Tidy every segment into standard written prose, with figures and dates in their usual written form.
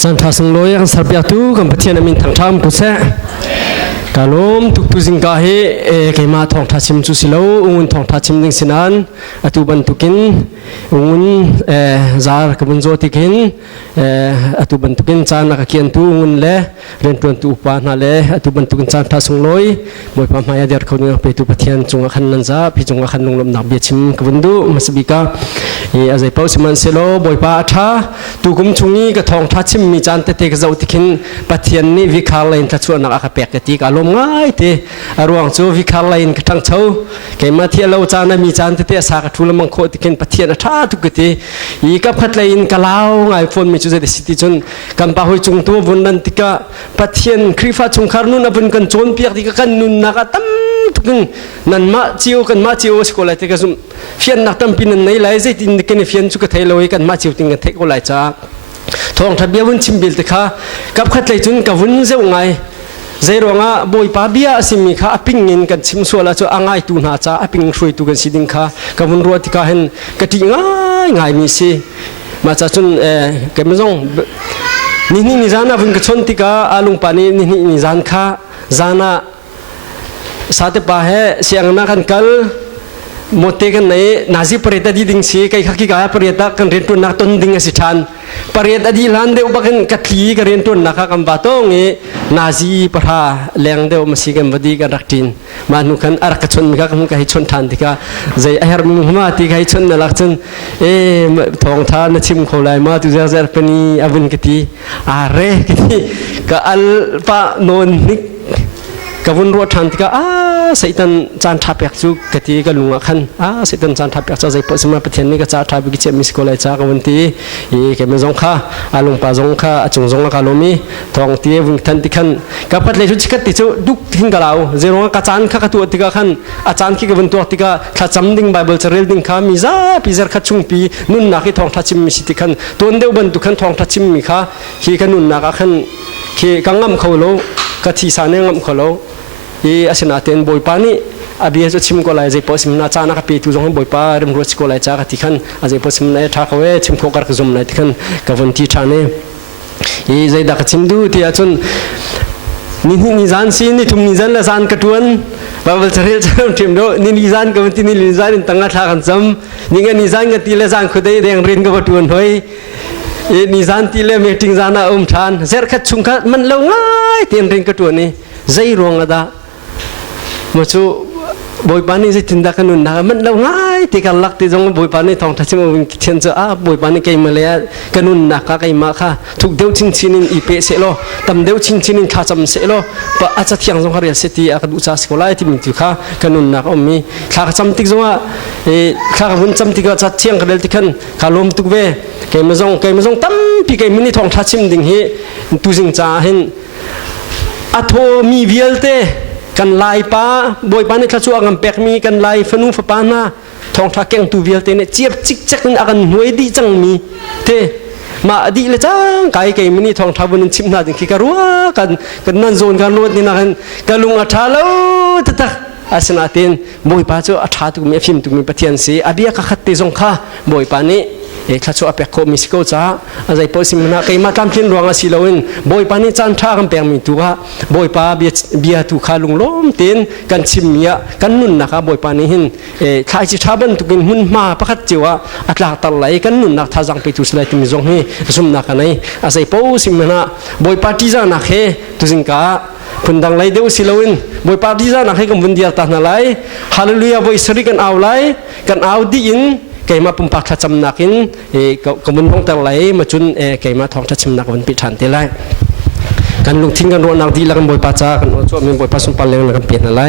จันทราสังโลยังสับยาตุกันพัฒนามินทางทามกุศลกาลมทุกจิงกาเฮเกมาทองทัชิมจุสิโลอุ้งทองทัชิมดิงสินันอตุบันตุกินอุ้งซาร์กบันโจติกินอตุบันตุกินจานักเกียนตุอุ้งเล่เรียนตัวตุปานาเล่อตุบันตุกินจันทราสังโลยบอยพามายาเดียร์เขาเนี่ยไปตุพัฒนาจงขันนันซาพี่จงขันลงลำนักเบียชิมกบันดูมัสบิกาอาศัยเป้าสิมันเซโลบอยพาอัฐาตุกุมชงนี้กับทองทัชิมมีจันเตเตกเจ้าติกินพัฒนานี้วิคาลอินทัชวนักอาเปกติกาลง่ายเตอรวงจูวิคาลายนกทั้งเช้าเกี่ยมาเที่ยวเราจานะมีจานเตะสากทุลมังโคติกินปัทเทียนท่าทุกทีอีกับขัดลายนกลาวไงฝนมีจุดเดสิติจนกันป่าหอยจงตัววันนั้นติกาปัทเทียนคริฟ้าจงคาร์นุนอันกันโจนเปียกติกากันนุนนักตั้มทุกนั้นมาจิวกันมาจิวสกุลติกาซุ่มเฟียนนักตั้มปีนันในหลายใจตินกันเฟียนจุกเทลอยกันมาจิวติงกันเทกุลายจ้าทองทับเบี้ยวุ้นชิมบิลติกากับขัดลายจนกับวุ้นเจ้าไงใจรองบอยป้าเบียสิมีข้าปิ้งเงินกันชิมส่วนละจะอ่างไอตูน่าจะปิ้งช่วยตูกันสิดิงข้ากับวันรัวที่ข้าเห็นกะทิง่ายมีสิมาจากจนก็ไม่ต้องนี่จานะวันกชนที่ข้าอาลุงปานี่จานข้าจานะสาธิตป้าเฮเสียงนักกันกัลโมเตกันในนาซีประเทศดีดิ่งสิใครขักกี่กายประเทศกันเรียนตัวนักต้นดิ่งสิทันประเทศดีลันเดียวบักันกัดลีกันเรียนตัวนักกันบาตงนาซีประหาแรงเดียวมาสิกันบดีกันรักจินมาหนุกันอารักชนมีกันกันให้ชนทันที่ก็ใจไอ้ฮาร์มิมาที่ให้ชนนั่นลักษณะทองทานชิมเขาเลยมาตุเจ้าเป็นอาวุธกิตีอะไรกิตีก็อัลปะโนนิกกับวันรัวทันที่ก็สิตันจานทับยักษ์จุกติก็ลุงขันสิตันจานทับยักษ์จะใจเปิดสมัยประเทศนี้ก็จะทับกิจมิสกุลเลยจ้ากับวันที่เก็บมาจงข้าอาลุงป้าจงข้าจงละกาลมีทองที่วันทันที่ขันกับพัดเลยชุดชิคติจุดุกทิ้งกับเราเจรองกาจานข้าตัวที่ก็ขันอาจารย์ที่กับวันตัวที่ก็ข้าจำดิ่งไบเบิลจะเรียนดิ่งข้ามีจ้าพิจารณาชุงปีนุ่นนักที่ทองทัชชิมมิสิติขันตัวเดียวบรรทุกขันทองทัชชิมมีข้าที่ขันนุ่นนักขันที่กังงำเขาโลกที่สานงำเขาโลอาศัยนาเต็นบอยปานี่อาบีจะชิมก็เลยจะพอสิมนาจานักปีตุจงบอยปาเริ่มรู้สึกก็เลยจากที่ขันอาศัยพอสิมนาทักเอาไว้ชิมโคกระซุ่มในที่ขันกับวันที่ชาเน่จะดักชิมดูที่อาจารย์นิจานสินี่ทุ่มนิจานละจานกระทวนบางวันจะเรียกจำทีมดูนิจานกับวันที่นิจานตั้งแต่ทางจำนี่กันนิจานกับที่ละจานคุได้เรียงเรียนกับกระทวนเฮ้ยนิจานที่ละมีทิ้งจานะทานเสร็จขัดชุงขัดมันเล่าง่ายที่เรียนกระทวนนี่ใจรวงada macam boy pani je tindakan undang man lau ngai tikal lak ti jong boy pani thong thachim chen cha boy pani kai malaya kanun na ka kai ma kha thuk deu ching chinin ipe se lo tam deu ching chinin kha cham se lo pa acha thiang jong har se ti akadu cha skola ti mi tu kha kanun na ommi kha cham tik jonga kha hun cham tik cha thiang ka del ti khan khalom tuk ve kai ma jong tam pi kai mini thong thachim ding hi tu jing cha hin atho mi vielteกันไล่ป้าบอยป้านี่ถ้าช่วยกันแปกมีกันไล่ฟนุฟปานาทองทักแกงตูเวียลเตเนี่ยเจี๊ยบจิกจักนั่นอากันหน่วยดีจังมีเทมาดีเลยจังไก่มินี่ทองทับวันชิมนาดึงขี้กระรัวกันนั่นโซนกันรถนี่นะกันลุงอัฐาแล้วตะอาสนะเต็นบอยป้าเจ้าอัฐาตุกมีฟิมตุกมีปะเทียนสีอาเบียกขัดเตจงข้าบอยป้านี่ข้าช่วยแปกโคมิสโกจ้าอะไรพอสิมนาใครมาทำเพียงรวงอาศิลวินบอยปานี่จันทรากันแปลงมีตัวบอยปาเบียตุขาลุงล้มเต็นกันชิมเมียกันนุ่นนะครับบอยปานี่หินใครจะชาบันตุกินหุ่นมาประคัดจิวะอัตลาตัลไหลกันนุ่นนักท่าจังไปตุสไลติมิจงให้ซุ่มนักกันไหนอะไรพอสิมนาบอยปาที่จะนักให้ตุสิงกาคนดังไลเดียวสิลวินบอยปาที่จะนักให้กับวันเดียร์ตาหนาไลฮาเลลูยาบอยสริกันเอาไลกันเอาดีอินไก่มาปุ่มปากทัดจำนักินกมุนท้องตะไหลมาจุนไก่มาท้องทัดจำนักวันปิดฐานเตลัยกันลุงทิ้งกันรวนักดีแล้วกันบอยปาจ้ากันช่วยมีบอยปาสุนปัลเลงแล้วกันเปลี่ยนอะไร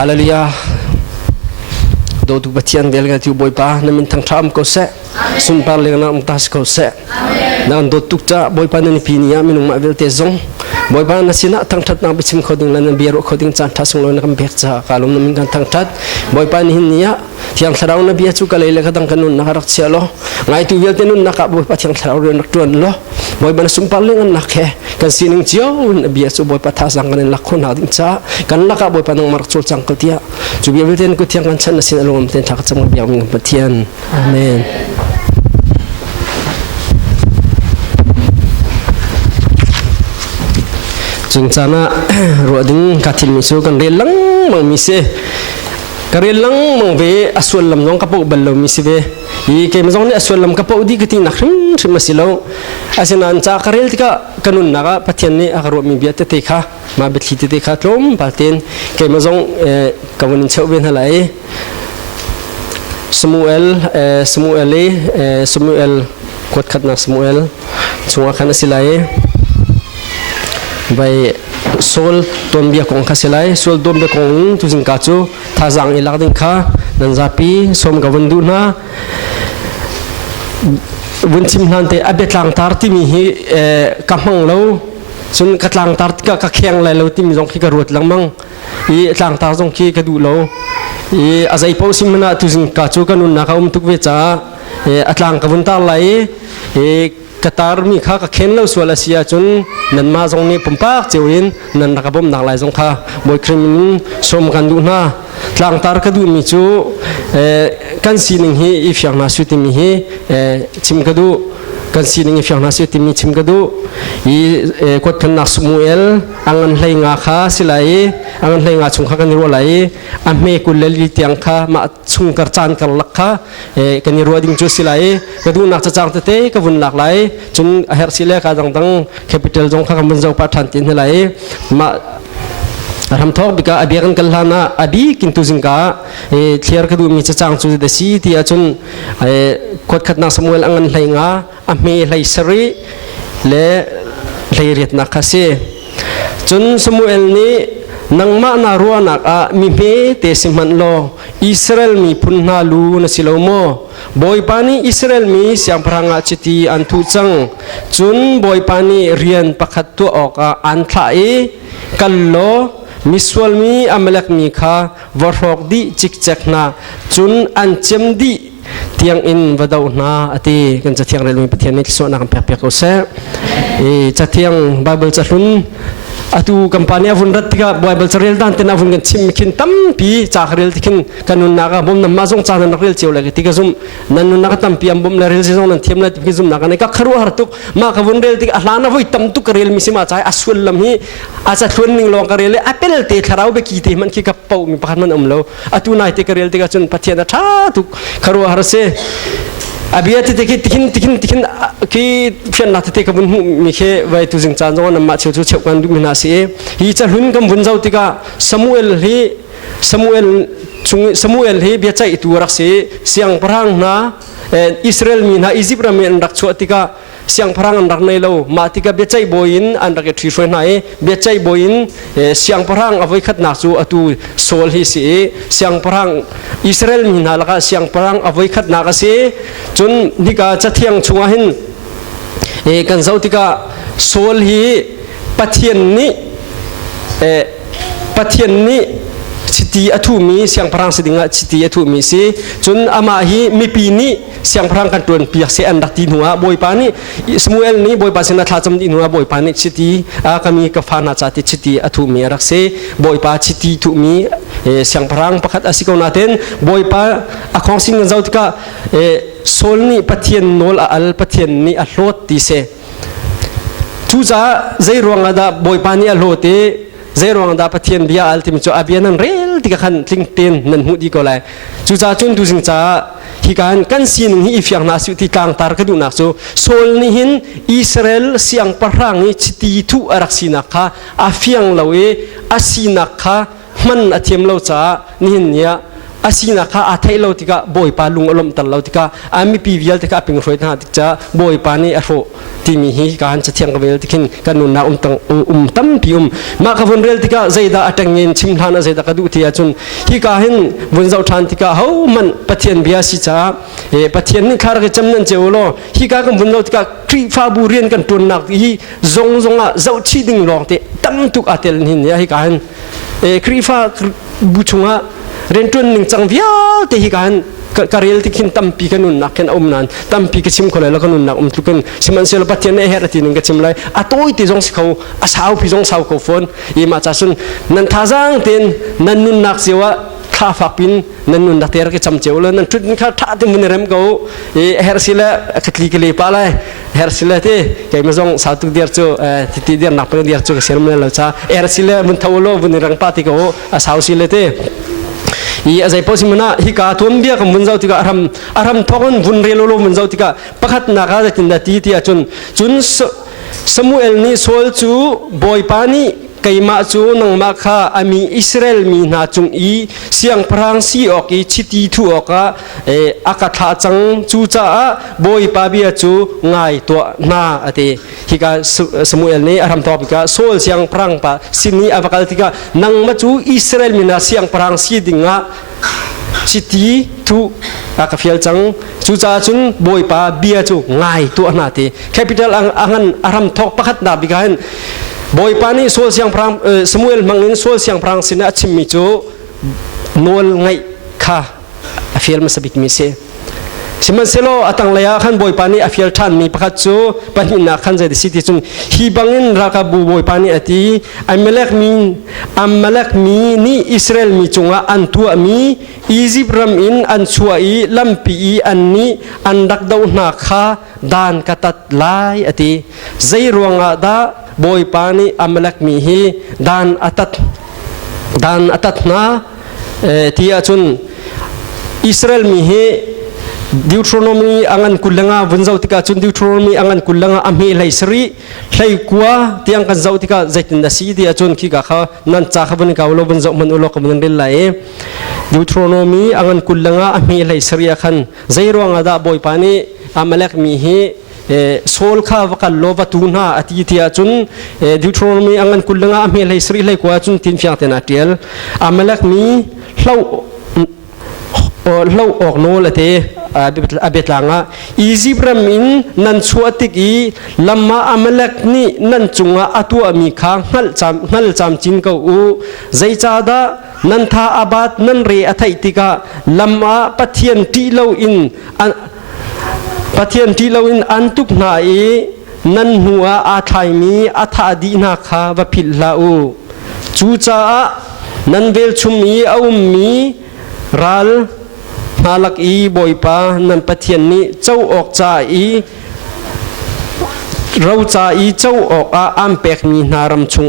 ฮาเลลูยาโดทุกบัติยันเดลกันที่บอยป้านั่นมันทั้งทามก็เสะสุนปาเลงนั่นมุตัสก็เสะนั่นโดทุกจ้าบอยป้านั่นปีนี้มินุมาเวลเตจง บ่อยปานนะสินะทั้งทัดนังไปชิมเขาดิ้งแล้วนั่นเบียร์เขาดิ้งจันทัศงลอยนักเบียร์จ้ากาลมนั่นมีกันทั้งทัดบ่อยปานหินเนี้ยที่ยังสระนับเบียร์จุกเลยเลยก็ตั้งกันนุ่นนักรักเสียล้อไงตัวเบียร์เต็นนุ่นนักบ่อยปานที่ยังสระเรียนนักตัวล้อบ่อยปานสุมพันเลี้ยงนักแค่กันสินึงเจ้านับเบียร์จุบ่อยปานทัศน์กันนักคนหาดิ้งจ้ากันนักบ่อยปานนังมารักจุจังก็เทียจุเบียร์เต็นก็เทียงกันฉันนะสินะลงเต็นทักจังเบียร์มีกันเทียนอาเมนจึงจานะรัวดึงกัดทิมมิสูกันเรียนลังมังมิเสกันเรียนลังมังเวอสวลลำน้องกระปุกบัลลมิเสเวอีเกมจงเนี่ยอสวลลำกระปุกดีกตินักริมมาสิเลวอาศัยนั้นจากกันเรียนที่ก็กันุนนักพัฒน์นี่อาการรัวมีเบียดเตะขามาเบ็ดที่เตะขาตรมพัฒน์เกมจงกวันนี้เช้าเวียนอะไรสมูเอลกดขัดนักสมูเอลช่วงขันสิไลไปโซลตัวเบียกงคาสิไลโซลตัวเบียกงตุจิงกัจูท่าจังอิลักดิงข้านันซาปีสมกับวันดูนะวันชิมนันเตอเบตลังตาร์ที่มีกำมังเราส่วนกัดลังตาร์ก็กักเคียงเลยเราที่มีตรงขี้กระรวดลังมังอีลังตาร์ตรงขี้กระดูเราอีอาศัยพอสิมนาตุจิงกัจูกันนุนนักอุ้มทุกเวจ้าอัตลังกับวันตาไหลกตาร์มีข้าก็เข็นเราส่วนละเสียจนนันมาตรงนี้ปุ่มปากเจียวอินนันรักผมนักไหลตรงข้าบอยครีมสมกันดูนะหลังตาร์ก็ดูมีจูกันสีหนึ่งฮีอีฟอย่างน่าสุดที่มีฮีชิมก็ดูกันสีหนึ่งอีฟอย่างน่าสุดที่มีชิมก็ดูอีกดกันนักสมูเอลอังอันไหลงาข้าสิไหลอังอันไหลงาชงข้ากันรัวไหลอันเมกุลเลลิตียงข้ามาชงกระจานกันลักข้ากันรัวดิ้งจูสิไหลก็ดูนักจะจางเตะก็วุ่นหลากไหลจนเฮร์สิเลก็ดังแคปิตอลจงข้ากันมันจะปัดทันตินไหลมาทำทอกบิกาอเบียกันกันลานะอบีกินตุจิงกาเทียร์ก็ดูมีจะจางจูเดซีที่อาจนกดขัดนักสมุเอลอังอันไหลงาอเมไหลสรีเล่ไหลเรียดนักข้าเสจนสมุเอลนี้นังมานารัวนักมีเมเตสิมันโลอิสราเอลมีพุนนาลูนสิโลโมบอยปานีอิสราเอลมีเสียงพระงาจิตีอันทุจังจนบอยปานีเรียนประคัตตัวออกอันท้ายกันโลมิสวลมีอเมลักมีข้าวรอกดีจิกจักนาจนอันเจมดีเทียงอินวดาวนาอติกันจะเทียงเรื่องมีประเทศนี้ที่ส่วนนักเปียกๆก็เสจะเทียงไบเบิลจะรุนatu kampanya vun rat tika bible charel dan tena vun kan chim kin tam pi chakrel tikin kanun naga bom na mazong chana nakrel chewla ke tika zum nan naga tam pi am bom la rel song nan thiam na tika zum naga ne ka kharu har tuk ma ka vun rel tika ahlana voi tam tu karel mi sima chai asul lam hi acha thun ning long karel apel te tharau be ki te man ki ka pau mi pakhan man amlo atu nai te karel tika chun pathiana tha tu kharu har se abiat te tikin ki fian na te ka bun mi khe vai tu jing chan jong na ma cheu chu cheu kan du mina si hi cha hun kam bun jau tika samuel hi bia chai tu rak se siang parang na israel mi na egypt ra mi an rak chu tika siang parang an rak nei lo ma tika bia chai boin an rak thri foi na bia chai boin siang parang avoi khat na chu atu sol hi si siang parang israel mi na laka siang parang avoi khat na ka se chun nika chathiang chunga hin kan zau tika sol hi pathian ni chiti athu mi siang parang sidinga chiti athu mi si chun ama hi mi pi ni siang parang kan tuan piak se an dakti nuwa boy pani samuel ni boy pa sina thlacham di nuwa boy pani chiti a kami ka phana chati chiti athu mi rak se boy pa chiti thu mi siang parang pakhat asiko naten boy pa akhong sing zautika sol ni pathian nol al pathian ni a hlot ti se chu cha zai ronga da boy pani a hlote zerong da pathian bia ultimate cho abianan rel tika khan tlingten nan hu di ko lai chu cha chun du jing cha hi kan sin hi ifyang na su ti kang tar ka du na so sol ni hin israel siang parang ni chiti thu arak sina kha afiang lawe asina kha man athiam lo cha ni hin ya อาศีนักข้าอาไทยเราติกาบ่อยปาลุงอารมณ์ตันเราติกาอามีปีวิลติกาปิงรวยท่าติกจ้าบ่อยปานี่อโรที่มีฮีการจะเที่ยงกับเวลติกินกันนุนนาตั้มปีมาขบวนเรลติกาใจดาอัตเงินชิมทานะใจดากระดูที่อาจุนฮีการเห็นวันเจ้าทานติกาเฮามันปะเทียนเบียสิจ้าปะเทียนนี่ข้าราชจำนันเจ้าโลฮีการกันวันเจ้าติกาครีฟ้าบุเรียนกันตุนนักฮีจงอ่ะเจ้าชีดิ่งหลอกเตตั้มตุกอาเตลหินฮีการครีฟ้าบุชงอ่ะเรียนตุนหนึ่งจังเวียเตฮีการการเรียนที่ขินตั้มปีกันนุนนักกันอมนันตั้มปีกันชิมคนเลยแล้วกันนุนนักทุกันชิมันเสลปะเทียนเอเฮรตินึงกันชิมเลยอะตัวที่จงสิเขาอาสาวพี่จงสาวเขาฟอนยี่มาจัสุนนันท่าจังเต็นนันนุนนักเสียวข้าฝักปินนันนุนนักเตะกันจำเจ้าเลยนันทุนข้าท่าที่มันเริ่มเขาเฮรสิละคัดลีกันเลยปะเลยเฮรสิละที่แกมาจงสาวตุกเดียร์จูที่เดียร์นักเป็นเดียร์จูกับเซลมันแล้วจ้าเฮรสิละมันทาวโลวันนี้รังปาติเขาอาสาวสิละที่อีอาศัยพอสิมันนะฮิกาทวมเบียกับมุนเจ้าติกาอารมทอกนวุนเรโลโลมุนเจ้าติกาประคัดนักอาจจะตินดาตีที่อาจุนสมุเอลนี่โซลจูบอยปานีไก่มาจูนังมาค่าอามีอิสราเอลมีนาจุงอีเสียงพรังซีออกอีชิตีทูออกอากาศจังจูจ้าบอยปาเบียจูง่ายตัวนาอติฮิกาสมุเอลนี่อารมทอปิกาโซลเสียงพรังปะสินีอวกาศติกานังมาจูอิสราเอลมีนาเสียงพรังซีดิงะชิตีทูอากาศเฟียลจังจูจ้าจุนบอยปาเบียจูง่ายตัวนาติแคปิตอลอังอารมทอกประคัดนาบิกาเห็นบอยปานี่โซลเสียงพรังสมุเอลมังอินโซลเสียงพรังสินะชิมมิจูโนลไงข้าอฟิลมาสบิกมิเซสิมันเซโลอัตังเลยขันบอยปานี่อฟิลทันมีประคัตจูปัญหาขันใจดิสิติจุนฮีบังอินรักบูบอยปานี่อติอัมเมลักมีนี่อิสราเอลมีจงอันตัวมีอียิปต์รำอินอันชัวอีลัมปีอันนี้อันดักดาวนาคาดานกัตัดลายอติใจรวงอาดาบอยปานีอัมลักมีฮีดานอัตัดนาที่อาจุนอิสราเอลมีฮีดิวทรโนมีอังันกุลงาวันเจ้าติกาจุนดิวทรโนมีอังันกุลงาอเมลัยสรีไลกัวที่อังกันเจ้าติกาใจตินดาสีที่อาจุนขี้กะข้านันจ่าขบันกาวโลวันเจ้ามันอุโลกมันเดินไหลดิวทรโนมีอังันกุลงาอเมลัยสรีขันใจรวงอาดาบอยปานีอัมลักมีฮีโซลข้าวกันโลวตูน่าอธิที่อาจุนดิวทรโนมีอังันกุลงาอเมลัยสรีไลกัวจุนทินฟิอังเตนาเทียลอัมลักมีเล่าออกโน่ละเตอเบตลางะอียิปต์รำอินนันชัวติกีลำมาอเมลักนี่นันจุงอาตัวมีข้างหัลจำจินเขาอูใจจ้าดานันท่าอาบัดนันเรอไทยติกาลำมาปะเทียนที่เล่าอินอันตุกนาอีนันหัวอาไทยมีอาทาดีนาคาวพิลลาอูจูจ้านันเวลชุมีเอามีรัลนาลักอีบอยปานันปะเทียนนี้เจ้าออกจ่าอีเราจ่าอีเจ้าออกอัมเปกมีนารำชุง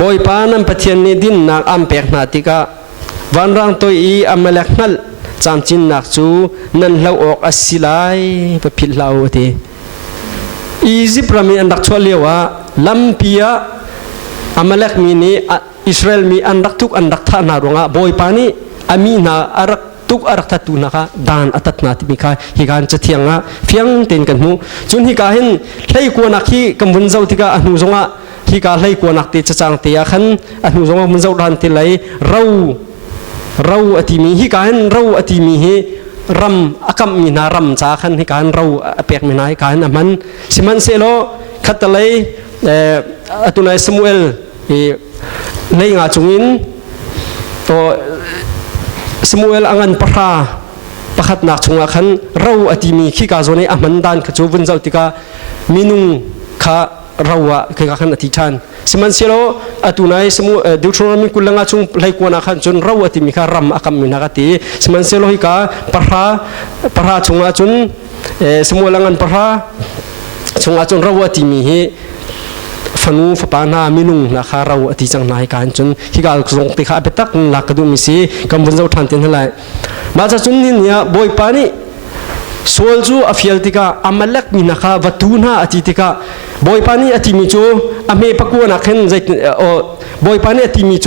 บอยปานันปะเทียนนี้ดินนักอัมเปกนาติกาวันรังตัวอีอัมเมลักนัลจำจินนักจูนันเราออกอัสสิไลไปพิลลาวทีอียิปต์มีอันดักชัวเลียวะลัมพียอัมเมลักมีนี้อิสราเอลมีอันดักทุกอันดักท่านารงะบอยปานีอามีนาอารักทุกอารักทัตุนะคะดานอัตนาที่มีค่าฮิการจะเทียงะเฟียงเต็นกันหูจุนฮิกาเห็นไล่กวนนักฮีกำบุญเจ้าที่กาอนุสงะฮิกาไล่กวนนักเตจะจางเตียขันอนุสงะบุญเจ้าดานที่ไหลเราอธิมีฮิกาเห็นเราอธิมีฮิรำอากำมีนารำจ้าขันฮิการเราเปียกมีนาฮิการมันสิมันเซโลขัดเลยตุนายสมุเอลในงาจงอินตัวสมุเอลอังันปราประคัดนักจงอาคันเราอธิมีขี้กาโซนีอามันดานขจูวันเจ้าติกามินุงข้าเราอะขี้กาขันอธิชานสิมันเสโลอตุนายสมุดิวทรโนมีกุลงาจงไลกวนาขันจนเราอธิมีข้ารำอากำมินากติสิมันเสโลฮิกาปราจงอาจนสมุเอลอังันปราจงอาจนเราอธิมีฟันูฟปานามินุงนะคาเราอธิจังนายการจนที่การส่งติขาเปตักนักกระดุมิสีกำบุญเจ้าทันเต็นเท่าไรมาจากจุนนี้เนี่ยบอยปานีโซลจูอฟิลติกาอามาลักมีนักวัตุนาอธิติกาบอยปานีอธิมิโจอเมปกัวนักเห็นใจบอยปานีอธิมิโจ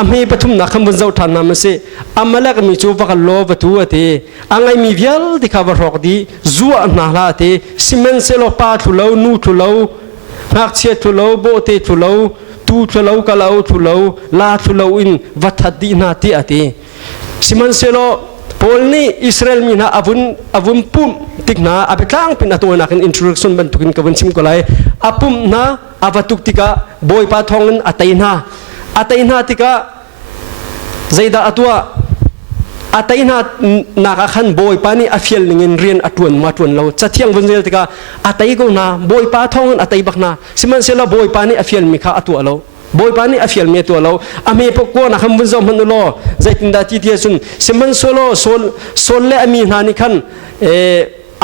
amhi pathum na kham bunzau than na mase amalak mi chu pakal lo patu ate angai mi vial di khabar rok di zuwa na la te simen se lo pa thu lo nu thu lo ngak che thu lo bo te thu lo tu thu lo ka lo thu lo la thu lo in vathadi na ti ate simen se lo polni Israel mi na avun pum tikna abetlang pin atuna kan introduction ban tukin kawan sim kolai apum na avatuk tika boy pa thongan ataina tika zaida atwa ataina naka khan boy pani afiel ningin rian atun matun lo chathiang bunzel tika atai go na boy pa thongan atai bakna siman sela boy pani afiel mi kha atwa lo boy pani afiel me to lo ame pokko na kham bunzo man lo zaitinda ti ti sun siman solo sol le ami hani khan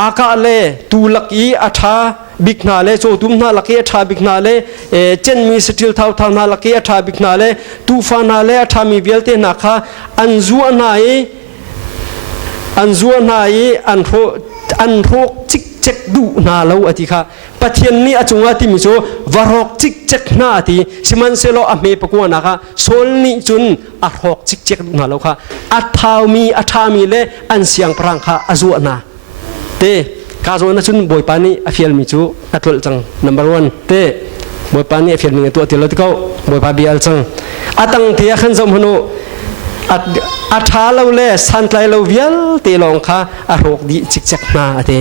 aka le tu laki atha bikna le cho tumna laki atha bikna le chen mi stil thau na laki atha bikna le tu fa na le atha mi belte na kha anzu anai anro chik chek du na lo ati kha pathian ni achunga ti mi cho warok chik chek na ati siman selo ame pakwa na kha sol ni chun arhok chik chek na lo kha atha mi le an siang prang kha azu na te ka zo na chun boy pani afiel mi chu atol chang number 1 te boy pani afiel mi to ti lo ti ko boy pa bial chang atang te khan zom hanu atha lo le san tlai lo vial te long kha arhok di chik chek na ate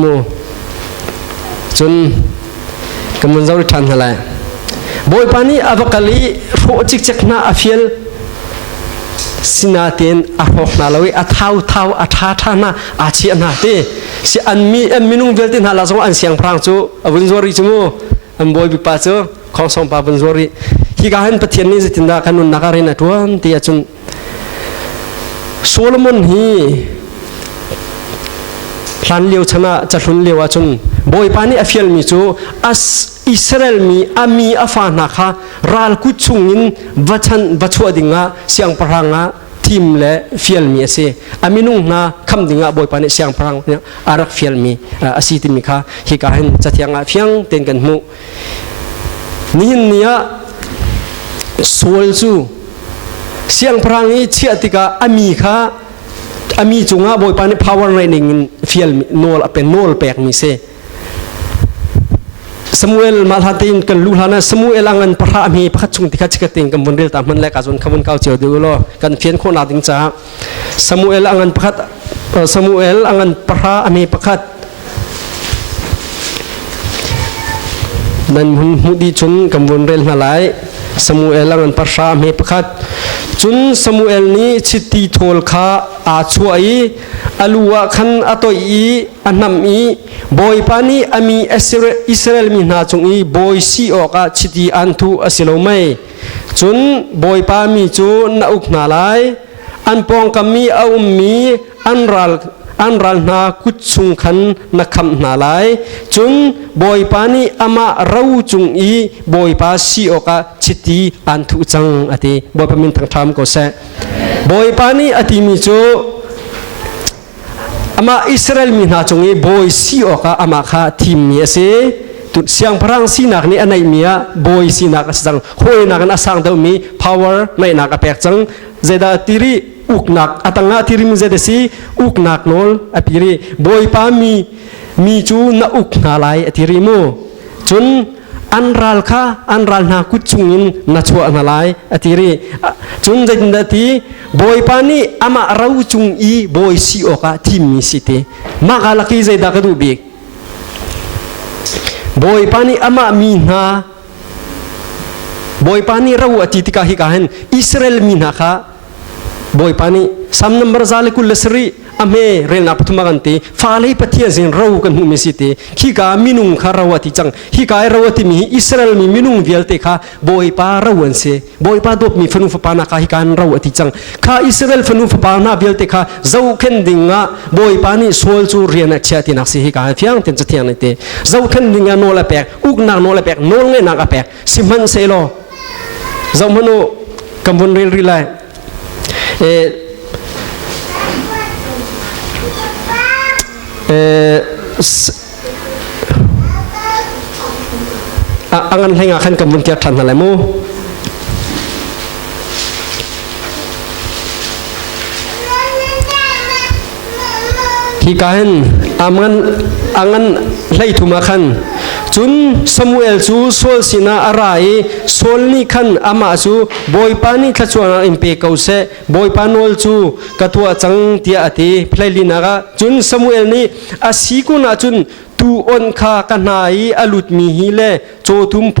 mo chun kamun zau than hala boy pani avakali ro chik chek na afiel sinaten arhok na lawi athau atha na achi na te si minung velte na la so an siang prang chu avun zori chu am boy bi pa chu khong som pa bun zori hi ga han pathian ni jitinda kanun nakare na tuan ti achun Solomon hi hlan liu chana chalun lewa chun boy pani afiel mi chu as Israel mi ami afa na kha ral ku chungin vachua dinga siang paranga tim le fiel mi ase aminung na kham dinga boy pani siang parang arak fiel mi asiti mi kha hi ka hen chathianga fiang ten kan mu nin nia sol chu siang parangi chiatika ami kha ami chunga boy pani power raining fiel nol apen nol pek mi se Samuel malhatin kan luhana Samuel angan parha mi pakhat chung tikha chikating kam bunril ta man le ka zon khamun kaw cheu dulo kan fian kho na ding cha Samuel angan parha ami pakhat dan mudi chun kam bunril na lai Samuel angan parha ami pakhat chun Samuel ni chiti thol kha a chuai aluwa khan atoi anam I boy pani ami Israel mi na chung I boy si oka chiti antu asilo mai chun boy pa mi chu na uk na lai an pong kami au mi anral na kuchung khan na kham na lai chun boy pani ama rau chung I boy pa si oka chiti antu chang ati boy pa min thang tham ko se boy pani ati mi chu ama Israel mi na chung I boy si oka ama kha tim mi ase tu siang parang si nak ni anai mia boy si nak asang hoi nak na sang dau mi power nai nak apek chang zeda tiri uknak atanga tirim zedesi uknak nol apiri boy pa mi chu na ukna lai atiri mo chun anral na kuchungin na chua na lai atiri chun zedati boy pani ama rau chung I boy si oka tim mi site magalaki zeda kadu bik boy pani ama mi na boy pani rau atitika hi kahen Israel mi na kha boy pani sam number zale kul lesri ame rena puthumaganti falei pathia zin rau kan hu mesite khi ka minung kha rawati chang hi kai rawati mi Israel mi minung velte kha boy pa rawan se boy pa dop mi fanu fa na kha hi kan rawati chang kha Israel fanu fa na velte kha zau khen dinga boy pani sol chu riana chati nak si hi ka fiang ten chatiang ne te zau khen dinga no la pek uk na no la pek nol nge na ka pek simhan se lo zau mano kambon ril rilai angan henga khan kamun kia than halai mu hi kain angan hlei thuma khan chun Samuel chu Saul sina arai Saul ni khan ama chu boipa ni thlachuan impe kause boipa nol chu katua chang tia ati phlailina ga chun Samuel ni asikuna chun tu on kha kanai alut mi hi le chothum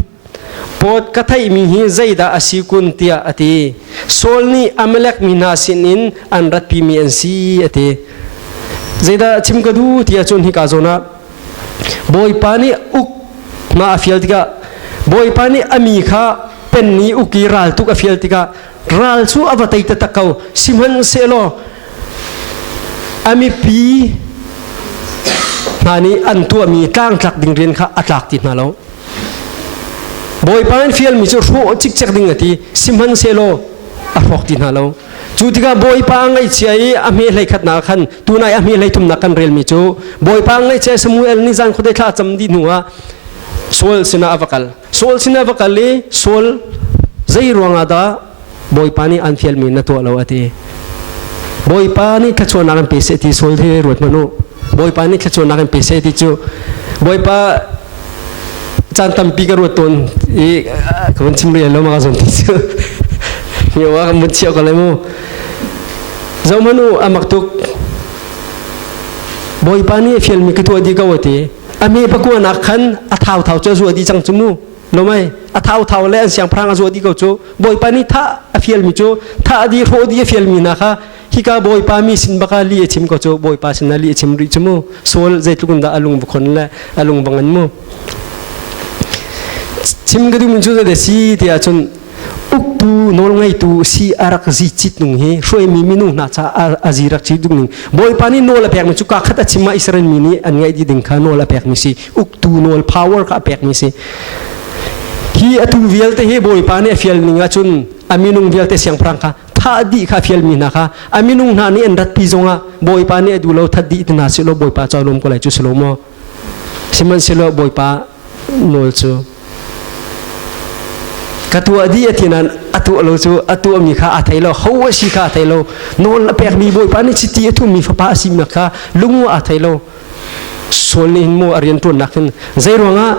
pot kathai mi hi zaida asikun tia ati Saul ni amalek mina sinin anrat pi mi ansi ati zaida chimkadu tia chun hi ka zona boipa ni uk ma afial tika boipa ni ami kha pen ni uki ral tuk afial tika ral chu avatai ta takau simhan selo ami pi nani antu ami tang tlak ding ren kha atlak ti na lo boipa ni fial mi chu ro chik chak ding ati simhan selo a phok ti na lo chutika boipa ngai chiai ami hlei khat na khan tunai ami hlei thum na kan rel mi chu boipa ngai che Samuel ni jan khode thla cham di nuwa Saul sina avakal le Saul zai ruanga da boipa ni anfial mi na to lo ati boipa ni thachon na kan pese ti Saul the rot manu boipa ni thachon na kan pese ti chu boipa chan tam pi garot ton e kon chimre lo ma zon ti chu yawa kan mun chiao ka le mo zamanu amaktuk boipa ni fial mi kitu adi kawate ami pakuan akhan athau thau chu adi chang chumu lomai athau le an siang prang azu adi ko chu boipa ni tha afial mi chu tha adi ro di fial mi na kha hika boipa mi sin baka li chim ko chu boipa sin li chim ri chumu sol zaitlukunda alung bukhon la alung bangan mu chim gadu mun chu de si tia chun uktu nol ngai tu si arak zi chit nung he roi mi minu na cha azirak chi dung ning boy pani nol apek mi chu ka khata chima israel mi ni an ngai di ding kha nol apek mi si uktu nol power ka apek mi si hi atu vial te he boy pani fial ninga chun aminung vial te siang prang kha tha di kha fial mi na kha aminung na ni endat pi zonga boy pani adu lo thadi na si lo boy pa chalom ko lai chu selo mo siman selo boy pa nol chu katua di atinan atu lo chu atu mi kha athailo hawa si kha athailo nol pek mi boy pani chiti atu mi fa pa sim na kha lungu athailo solin mo arian tun nakin zaironga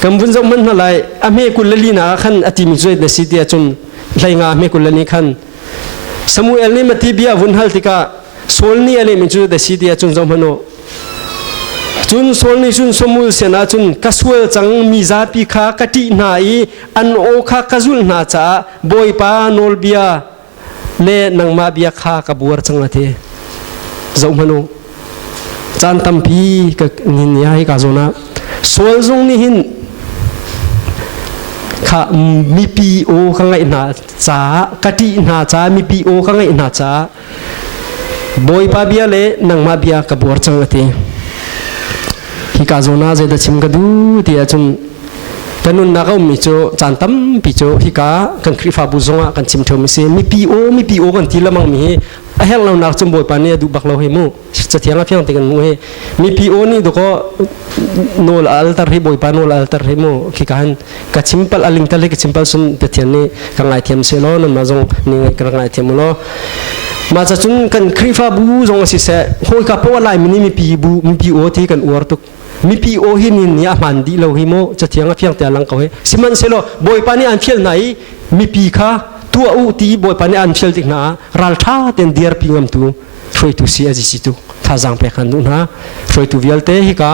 kambun jong man halai ame kulali na khan ati mi joi da sitia chun lainga me kulani khan Samuel ni matibia vun haltika solni ale mi joi da sitia chun jong mano chun solni chun somul sena chun kasual chang miza pi kha kati nai an o kha kazul na cha boipa nolbia le nangma bia kha kabur chang ate zaumano chan tampi ka nin yai ka zona sol zong ni hin kha mi pi o kha ngai na cha kati na cha mi pi o kha ngai na cha boipa bia le nangma bia kabur chang ate hika zona zeda chimgadu tia chun kanun na gau mi cho chantam pi cho hika kan khrifa bu zonga kan chim thom se mi pi o kan ti lamang mi a hel lo nak chum boy pa ne du bak lo he mu chathianga phiang te kan mu he mi pi o ni do ko nol altar he boy pa nol altar he mu hika han ka chimpal aling tal he ka chimpal sun te thian ni ka ngai thiam se lo na ma zong ni ka ngai thiam lo ma cha chun kan khrifa bu zong si se hoi ka po lai mi pi o ti kan uar tuk mi pi o hin ni a man di lo hi mo chathianga phiang te lang ko he siman selo boy pani an fiel nai mi pi kha tu u ti boy pani an fiel tik na ral tha ten diar pingam tu throi tu si aji si tu tha jang pe khan du na throi tu vial te hi ka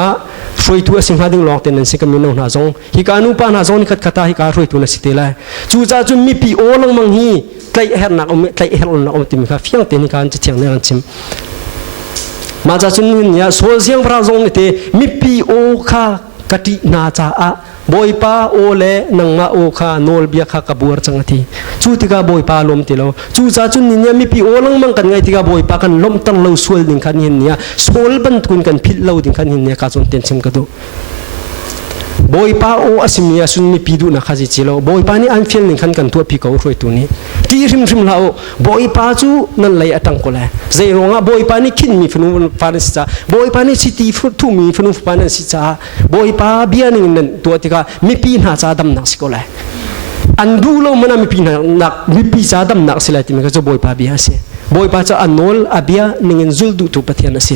throi tu asing ha ding long ten an se kam no na zong hi ka nu pa na zong ni khat khata hi ka throi tu na si te la chu cha chu mi pi o lang mang hi tlai her na om tlai her na om ti mi kha phiang te ni kan chathiang ne an chim ma cha chun ya so siang pra zong ni te mi pi o kha kati na cha a boipa o le nangma o kha nol bia kha kabur changati chu tika boipa lom tilo chu cha chun ni mi pi o lang mang kan ngai tika boipa kan lom tang lo sual ding khan hin nia sol ban kun kan phit lo ding khan hin nia ka chon ten chim ka do boipa o asimia sun mi pidu na khaji chilo boipa ni an fiel ning khan kan tu pi ko roi tu ni ti rim lao boipa chu nan lai atang ko la zai ronga boipa ni khin mi funu fan si cha boipa ni city fu tu mi funu fan si cha boipa bia ning nan tu tika mi pi na cha dam na si ko la อันดูเรามันมีปีนักมีปีจาดำนักสิลายที่มันก็จะบอยปาบิฮะเสบอยปาจะอันโนลอาบิยาหนึ่งจุลดูตุปะเทียนเส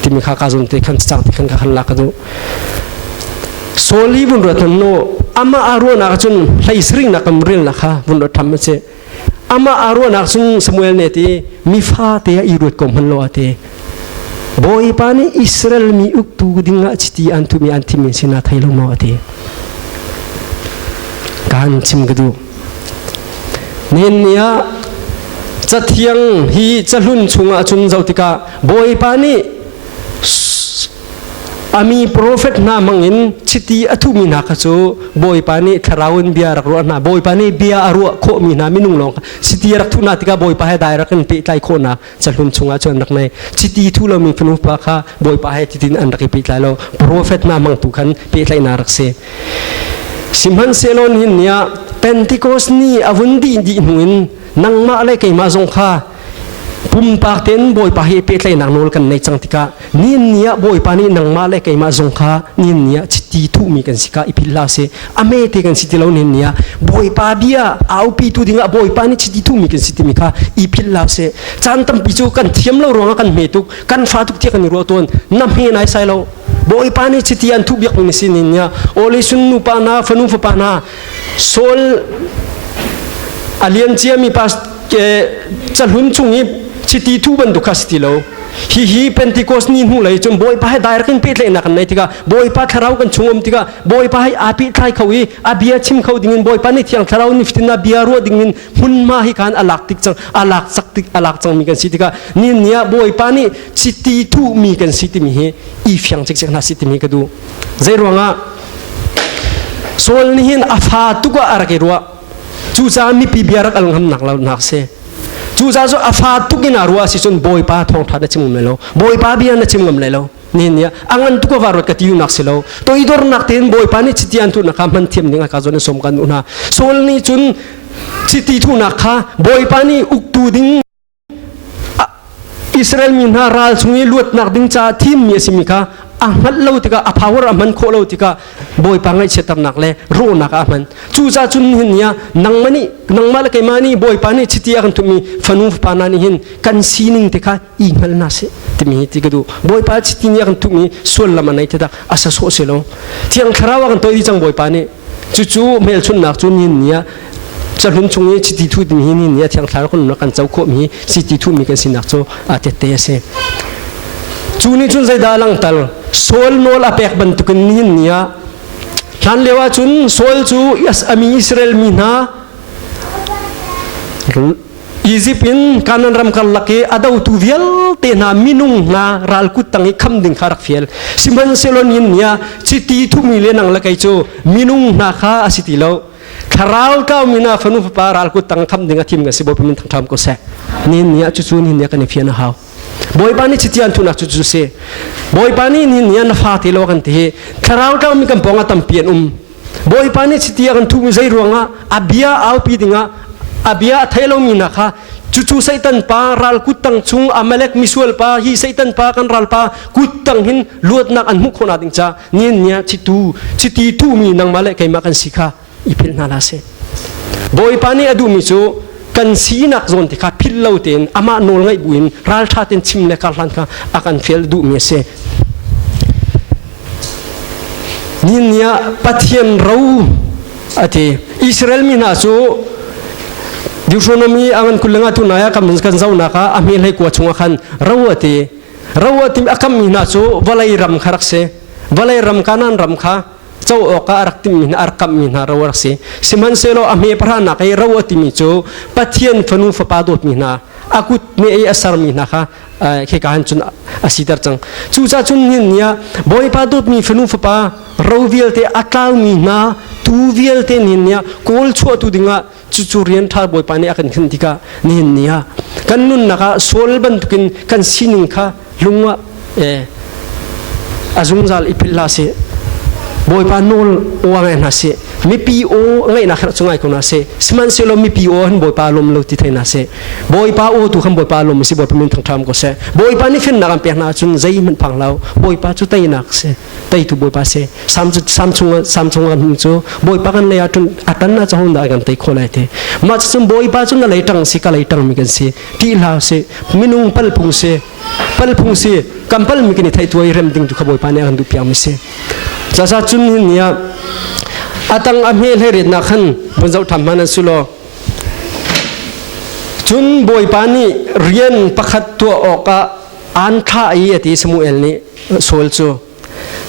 ที่มีข้าการส่งที่ขันจังที่ขันขันลักดูโซลีบุญรัตนโนอามาอารวนักจุนไลสริงนักมริลนักค่ะบุญรัตทำเสอามาอารวนักจุนสมุเอลเนตีมีฟ้าเตียอิรุดกอมฮันโลอาเตบอยปานี่อิสราเอลมีอุกตูดิ่งอาจิตีอันทุมีอันที่มีสินาไทยลงมาอาเตการชิมกระดูเนียนเนียจะเทียงฮีจะลุ่นชุงอาจุนเจ้าติกาบอยปานี่อามีโปรเฟตนามังอินชิตีอทุมีนักจูบอยปานี่ทาราวน์เบียรักรัวนาบอยปานี่เบียอารัวโคมีนามินุงลงชิตีรักทุนาติกาบอยปาให้ได้รักกันปีไลโคนาจะลุ่นชุงอาจุนรักในชิตีทุเรามีฟนุปะค่ะบอยปาให้ติดินอันรักปีไลเราโปรเฟตนามังตุกันปีไลนารักเซสิมฮันเซลอนหินเนี่ยเป็นติโกสนี่อวุนดีดีหนุนนังมาอะไรกันมาจงข้าปุ่มปากเต็นบอยปาให้เป็ดเลยนังโนลกันในจังติกานี่เนี่ยบอยปานี่นังมาอะไรกันมาจงข้านี่เนี่ยจิตตีทุมีกันสิกาอิพิลาเซอเมติกันสิติเราเนี่ยบอยปาเบียเอาปีตุดิ่งบอยปานี่จิตตีทุมีกันสิติมิกาอิพิลาเซจันตั้มปิจูกันเทียมเราร้องกันเมตุกันฟาตุกเทียกันรัวตัวนน้ำเฮนายไซเราบอยปานี่จิตยันทุบยักมิสินินเนี่ยโอลิสุนนุปานาฟนุฟปานาโซลอเลียนเจียมีปัสจะหุ่นชุงนี้จิตทุบันดุคัสติโลฮีเป็นติโกสนินหูเลยจนบอยปาให้ได้รักนเป็ดเลยนักในติกาบอยปาทาราวกันชุงอมติกาบอยปาให้อาปิไทยเขาอีอาเบียชิมเขาดิ่งบอยปานี่ที่ยังทาราวนิฟตินาเบียรัวดิ่งหุ่นมาให้การอลักติกจังอลักสักติกอลักจังมีกันสิติกานี่เนี่ยบอยปานี่จิตทุมีกันสิติมีเหอีฟยังจิกจังนาสิติมีกันดูเจรวงะโซลนี่หินอาฟาตุกะอารักรัวจูจามีปีเบียรักอารมณ์หนักเราหนักเสจูจาโซอาฟาตุกินารัวสิจนบอยปาทองทัดชิมงมเลโลบอยปาเบียนชิมงมเลโลนี่เนี่ยอังันตุกวารวดกติยุนักสิโลตัวอีดอร์นักเต็นบอยปานี่จิตยันตุนักมันเทียมนี่งาการจนสมกันอุณาโซลนี่จุนจิตทุนักค่ะบอยปานี่อุกตูดิงอิสราเอลมีนาราลสุงีลวดนักดิงจ่าทีมมีสิมิกาอามันเล่าติกาอภาวรมันโคเล่าติกาบอยปังไอเชตับนักเลยรู้นักอามันจูจ่าจุนหินเนี่ยนังมันนี่นังมาลกไอมานี่บอยปานี่ชิติอากันตุมีฟันูฟปานานี่หินกันซีนิงติกาอีเมลนาเสติมีติกาดูบอยปาชิติเนี่ยกันตุมีส่วนละมันไอติดาอาศัยโซเซโลที่อังคาราวกันตัวที่จังบอยปานี่จู่ๆเมลชุนนักจุนหินเนี่ยจะลุ้นชงนี้ชิติทุดมีหินเนี่ยที่อังคารคนนักกันเจ้าโคมีชิติทุมีกันสินักโซอาเตเตเสจูนี่จุนใจดาลังตัลโซลโนลอเปกบันตุกันนินเนี่ยท่านเลว่าจุนโซลจูยัสอามีอิสราเอลมีนาอียิปต์การนั้นรำกันลักเกอดาวตูเวลเตนามินุงนารัลกุตังอีคำดึงคารักเฟียลสิมันเซลอนินเนี่ยจิตีทุมีเลนังลักไอโจมินุงนาคาอาสิติโลคาราลก้าวมินาฟนุฟปารัลกุตังคำดึงอาทิมกันสิบพิมินทั้งทำก็เสนินเนี่ยจุนี่เนี่ยกันเฟียนหาวบอยปานี่จิตยันทุนักจุดเสบอยปานี่นี่ยันฟาติโลกันที่คาราวก้ามีกันปองตัมเปียนบอยปานี่จิตยันทุมิใจรวงอ่ะอาบิยาเอาปีดิงอ่ะอาบิยาไทยเรามีนะคะจู่ๆไซตันปารัลกุตังชุงอเมเล็กมิสวลปาฮีไซตันปากันรัลปากุตังหินลวดนักอันมุขคนอาดิงจ้านี่เนี่ยจิตีทูมีนังมาเล็กใครมากันสิค่ะอีพิลนาลาเสบอยปานี่อดูมิจูกันสีนักจนที่ข้าพิลเลาเต็นอามาโนลไงบุญรัลชาเต็นชิมเลกาลันข้าอากันเฟลดูมีเสนี่เนี่ยปัทยันเราอาทิอิสราเอลมีนาจูดิวโชนมีอันคุลงาตุนายากำมันกันเจ้านักอามีให้กวาดชงขันเราอาทิอาคัมมีนาจูวลัยรำคารักเสวลัยรำคานันรำคาเจ้าออกอารักติมินอารักมินหาเรารักสิสิมันเซโลอเมพระนักไอเราติมิโจปัทยันฟนุฟปาดดมินาอากุตเมย์อัสรมินาค่ะเคการจุนอาศิดาจังจู่จ้าจุนเนี่ยบอยปาดดมีฟนุฟปาเราเวียลเตอัตลาวมินาตูเวียลเตเนี่ยโกลชัวตุดิงะจู่ๆเรียนท่าบอยปานี่อากันขึ้นที่กะเนี่ยกันนุนนะคะโซลบันตุกินกันสินิงค่ะลุงว่าอาจุงจัลอิพิลลาเซ บอยปานโนลวางไงนะเสมีปีโอไงนะขณะจงไงคนนะเสสมันเสลมีปีโอหันบอยปาลมเราติดให้นะเสบอยปาโอตุคำบอยปาลมสิบอยปามินทางทำก็เสบอยปานี่ขึ้นนักเปียกนาจุนใจมันพังเราบอยปาจุไตนักเสไตตุบอยปาเสสามชงกันหุ่นจูบอยปากันเลยอันน่าจะหุ่นได้กันไตโคเลยเถมาจุนบอยปาจุนอะไรตั้งสิกอะไรตั้งมีกันเสที่ลาวเสมินุงพัลพุงเสกัมพัลมีกันไทยตัวเริ่มดิ้งตุขบอยปานี่กันดูเปียกมิเสจะซาจุนเนี่ยอาตังอเมลเฮริดนักขันบนเจ้าธรรมานัสุโลจุนบอยปานีเรียนประคัตตัวออกอันท่าอีที่สมุเอลนี่โซลจู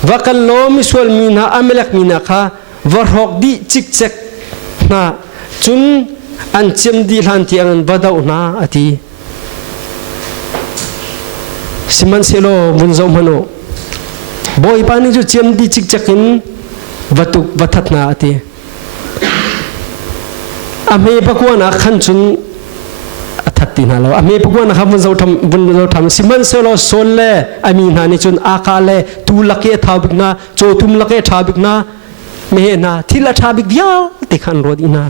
ว่ากันโลมิสวลมีนาอเมลักมีนาค่ะวรหกดีจิกเจกนะจุนอันเจมดีลันที่อันวัดเอาหน้าอที่สิมันเซโลบนเจ้ามันโอบอยปานีจูเจมดีจิกเจกินวัฒนาที่อเมริกานะขันจุนทัดตินาเราอเมริกานะครับวันเราทำสิมันเซลล์โซลเล่อามีนานี่จุนอากาเล่ตูลักเกทาบิกนาโจตุมลักเกทาบิกนาเมนาที่ละทาบิกเดียวติขันรถอินา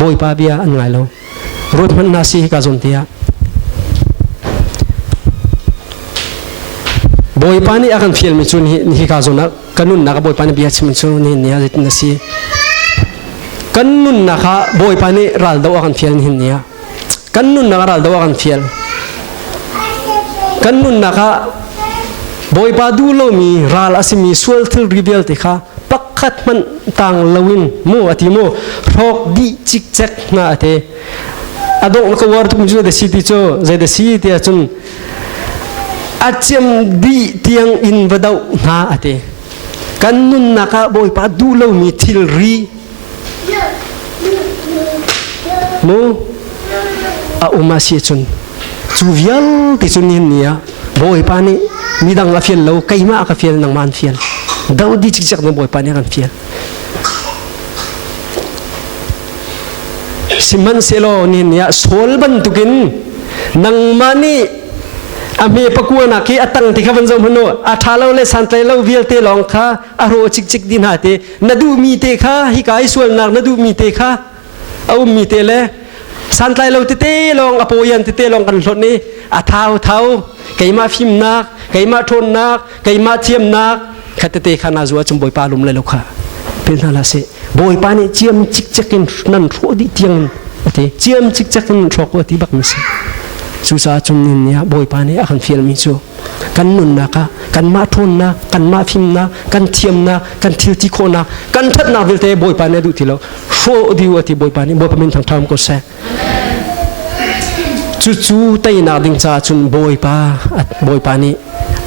บอยปาเบียอันไงเรารถมันนาซีกาจนเตียบอยปานี่อาการฟิลมิจุนฮิกาจนะกันนุนนักบอยปานี่เบียชิมิจุนนี่เนี่ยจิตนาซีกันนุนนักบอยปานี่รัลดาวอาการฟิลนี่เนี่ยกันนุนนักรัลดาวอาการฟิลกันนุนนักบอยปาดูโลมีรัลอาศิมีสวลทิลรีเบลติค่ะปักขัดมันต่างลวินมูอติมูรอกดีจิกเจ็กน่าเตะอดงนักวาร์ตุมจุดเดสิติโจใจเดสิติอาจุนอาเจียมดีเตียงอินวัดเอาหน้าเตะกันนุนนักบอยปาดูโลมีทิลรีมูอาอุมาเสียจุนจูเวียลที่จุนนี่เนี่ยบอยปานี่มีดังละเฟียลเราใครมาอักเฟียลนังมันเฟียลดาวดีจิกจักนังบอยปานี่กันเฟียลสิมันเซโลนี่เนี่ยโซลบันตุกินนังมานี่อเมริกานักที่อัตังที่เขาบรรจงพนุอาทาเราเลสันเตเราวิลเตลองค่ะอารมณ์จิกดินหาเตนดูมีเตค่ะฮิกายส่วนนักนดูมีเตค่ะเอามีเตเลยสันเตเราเตลองอโปยันเตลองกันหลดนี้อาเท้าไก่มาฟิมนักไก่มาทนนักไก่มาเทียมนักขัดเตขานาจัวจมบอยปาลุมเลยลูกค่ะเป็นอะไรเสบอยปานี่เจียมจิกจักนั่นโชดิเตียงเตเจียมจิกจักนั่นโชกว่าที่บักมิสสุสาจุนเนี่ยบอยปานี่อาการฟิลมิจูกันนุนนักกันมาทนนักกันมาฟิมนักกันเทียมนักกันทิลติโคนักกันทัดนักวิลเตบอยปานี่ดูทีเราโชดิว่าที่บอยปานี่บอยปามินทางทำก็เสจู่ๆแต่นักดิ้งจ้าจุนบอยปานี่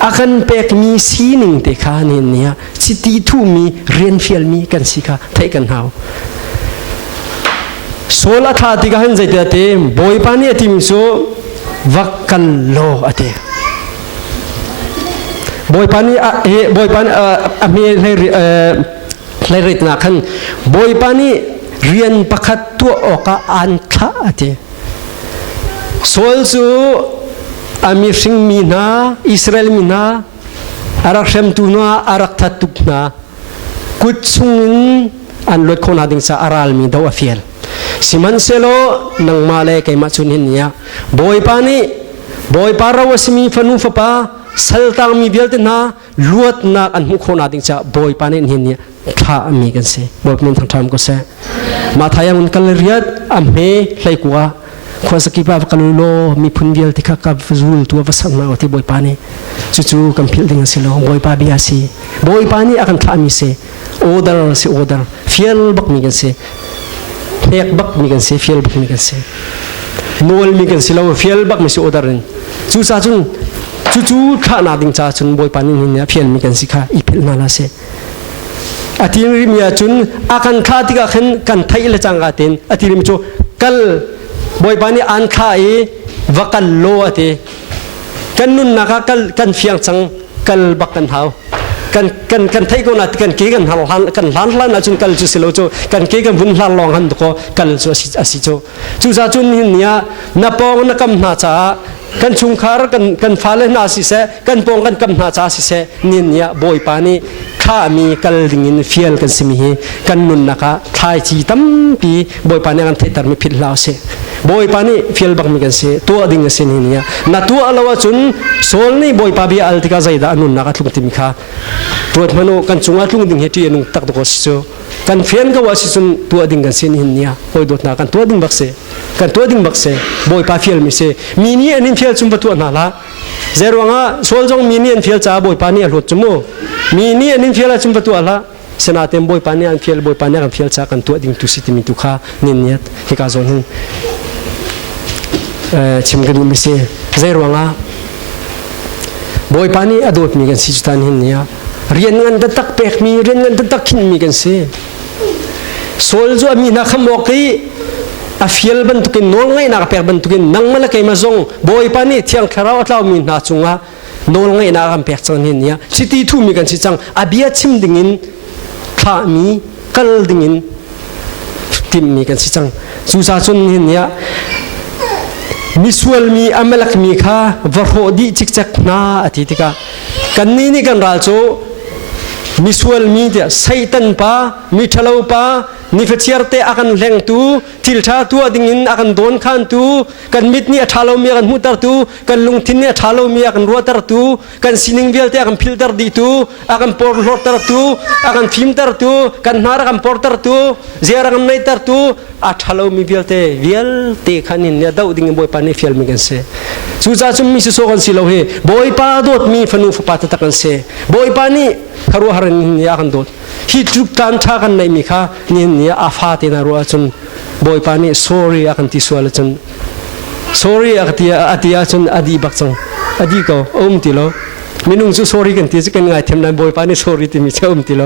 อาการเป็กมีสีหนึ่งเตะขาเนี่ยสิตีทูมีเรียนฟิลมีกันสิค่ะไทยกันหาวโซลาธาติกันใจเตะบอยปานี่ทีมโซวักกันโลอเตบอยปานี่อเมริริตนักขันบอยปานี่เรียนประคัตตัวออกอันท่าอเตโซลซูอามีสิงมีนาอิสราเอลมีนาอารักเชมตุนาอารักทัตุกนากุดซุงอันลดคนอาดิงซาอารัลมีดาวฟิลสิมันเซโลนังมาเลกัยมาชุนหินเนี่ยบอยปานี่บอยปาราวสมีฟันุฟปาสัลตังมีเบลตนาลวดนักอันมุขคนอาดิงซาบอยปานี่หินเนี่ยข้ามีกันเสบอยเป็นทางทำก็เสมาทายังอุนกัลเรียดอเมไลกัวข้อสกิปาฟกัลโลมีพุนเดียลที่ข้ากับฟูลตัววัสังมาที่บอยปานี่จู่ๆกัมพิลดิ่งสิโลบอยปาบิอาซีบอยปานี่อากันท่ามีเสออเดอร์สิออเดอร์ฟิลบักมีกันเสเฮกบักมีกันเสฟิลบักมีกันเสโนลมีกันสิโลฟิลบักมีสิออเดอร์จู่ๆข้านาดิ่งจ้าจุนบอยปานี่เนี่ยฟิลมีกันสิข้าอีพิลนาลาเสอาทิตย์มีอาจุนอาการข้าที่กันไทยละจังกาเต็นอาทิตย์มีโจกัลบอยปานี่อันข้าวักกันโลอเตกันนุนนักกันเฟียงจังกัลบักกันเท้ากันไทยก็นัดกันเกี่ยกันหันกันหันหลังนะจุนกัลจุสิโลโจกันเกี่ยกันบุญหลังลองหันตุกกัลจุอาศิโจจุซาจุนเนี่ยนับปองนักกำนาจ้ากันชุงคาร์กันฟ้าเลนาสิเสกันปองกันกำนาจ้าสิเสเนี่ยบอยปานี่ ข้ามีกัลดิงินเฟียลกันสิมีกันนุนนะคะทายจีตั้มปีบอยปานี่กันเทตัรมีพิลลาวเสบอยปานี่เฟียลบักมีกันเสตัวดิ่งเสนี่เนี่ยนัดตัวอลาวจุนโซลนี่บอยปาบีอัลติกาใจดานุนนะคะทุกทีมีค่ะตรวจมโนกันจุงอาทุงดิ่งเหตุยนุงตักตะกอสิโซกันเฟียนก็ว่าสิจุนตัวดิ่งกันเสนี่เนี่ยบอยดดนากันตัวดิ่งบักเสกันตัวดิ่งบักเสบอยปาเฟียลมีเสมีนี่อันนี้เฟียลจุนประตัวนาละเจรวงะโซลจงมีนี่อันเฟียลจ้าบอยปานี่หลุดจมูมีนี่อันนี้เฟียลจุนประตัวละสนาเต็มบอยปานี่อันเฟียลบอยปานี่อันเฟียลจ้ากันตัวดิ่งตุสิติมีตุขานี่เนี่ยที่กาจงชิมกันดูมิเซ่เจรวงะบอยปานี่อดดมีกันสิจุดนี้เนี่ยเรียนเงินตักเปกมีเรียนเงินตักขินมีกันเซ่โซลจงมีนักขโมยกี้อาฟิลบันทุกินนอลไงนักเปกบันทุกินนังมาละใครมาจงบอยปานี่เที่ยงคราวเรามีนาจุงะนอลไงนักเปกจังนี้เนี่ยสิที่ทุ่มีกันสิจังอาเบียชิมดิ่งินข้ามีกัลดิ่งินทิมมีกันสิจังสุสาจุนเนี่ยมิสวลมีอเมลักมีข้าวรอดีจิกจักนาอธิติกากันนี่กันราโจมิสวลมีเดียไซตันป้ามิทะเลาป้านิฟเชียร์เตอากันแรงตูทิลชาตัวดิ่งินอากันโดนขันตูกันมิดนี่ทะเลามีอากันมุตรตูกันลุงทินนี่ทะเลามีอากันรัวตรตูกันซินิงเวลเตอากันพิลตรดีตูอากันปอร์ลอตรตูอากันฟิมตรตูกันนารักันปอร์ตรตูเจียรักันไม่ตรตูอาทะเลามีเวลเตขันินเนี่ยดาวดิ่งบอยปานี่เฟลมีกันเสสุจาจุมิสุโซกันสิโลเฮบอยปาโดดมีฟนูฟปาตตะกันเสบอยปานี่คารัวฮารันนี่อากันโดดฮิจุกตันท่ากันในมิค่ะนี่อาฟาตินารัวจนบอยปานี่ sorry อากันที่สวลจน sorry อากันที่จนอดีบักจังอดีก็ติโลมินุงจู sorry กันที่จะกันไงเทมนั้นบอยปานี่ sorry ที่มิเช่ติโล